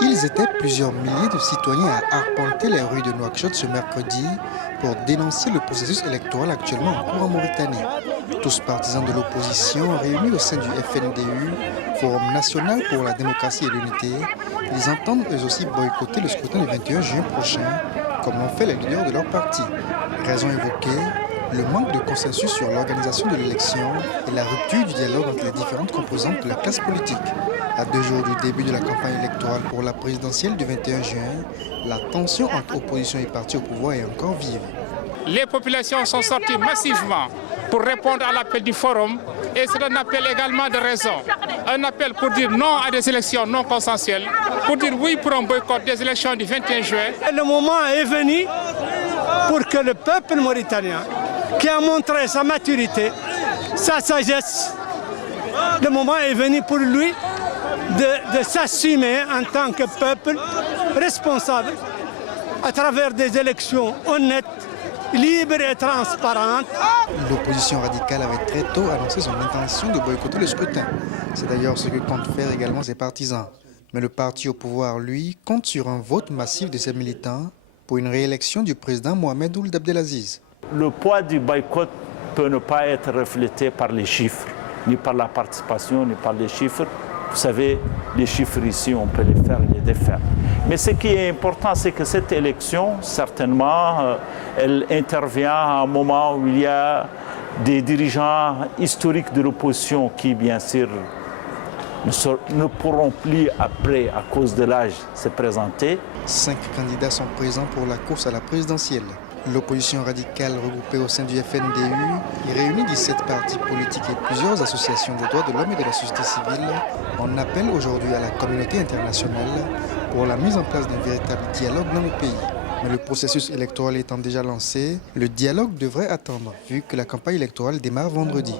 Ils étaient plusieurs milliers de citoyens à arpenter les rues de Nouakchott ce mercredi pour dénoncer le processus électoral actuellement en cours en Mauritanie. Tous partisans de l'opposition réunis au sein du FNDU, Forum national pour la démocratie et l'unité, ils entendent eux aussi boycotter le scrutin du 21 juin prochain, comme l'ont fait les leaders de leur parti. Raison évoquée, le manque de consensus sur l'organisation de l'élection et la rupture du dialogue entre les différentes composantes de la classe politique. À 2 jours du début de la campagne électorale pour la présidentielle du 21 juin, la tension entre opposition et parti au pouvoir est encore vive. Les populations sont sorties massivement pour répondre à l'appel du forum et c'est un appel également de raison. Un appel pour dire non à des élections non consensuelles, pour dire oui pour un boycott des élections du 21 juin. Le moment est venu pour que le peuple mauritanien, qui a montré sa maturité, sa sagesse, le moment est venu pour lui de s'assumer en tant que peuple responsable à travers des élections honnêtes, libres et transparentes. L'opposition radicale avait très tôt annoncé son intention de boycotter le scrutin. C'est d'ailleurs ce que comptent faire également ses partisans. Mais le parti au pouvoir, lui, compte sur un vote massif de ses militants pour une réélection du président Mohamed Ould Abdelaziz. Le poids du boycott peut ne pas être reflété par les chiffres, ni par la participation, ni par les chiffres. Vous savez, les chiffres ici, on peut les faire et les défaire. Mais ce qui est important, c'est que cette élection, certainement, elle intervient à un moment où il y a des dirigeants historiques de l'opposition qui, bien sûr, ne pourront plus après, à cause de l'âge, se présenter. 5 candidats sont présents pour la course à la présidentielle. L'opposition radicale regroupée au sein du FNDU réunit 17 partis politiques et plusieurs associations des droits de l'homme et de la société civile en appelle aujourd'hui à la communauté internationale pour la mise en place d'un véritable dialogue dans le pays. Mais le processus électoral étant déjà lancé, le dialogue devrait attendre vu que la campagne électorale démarre vendredi.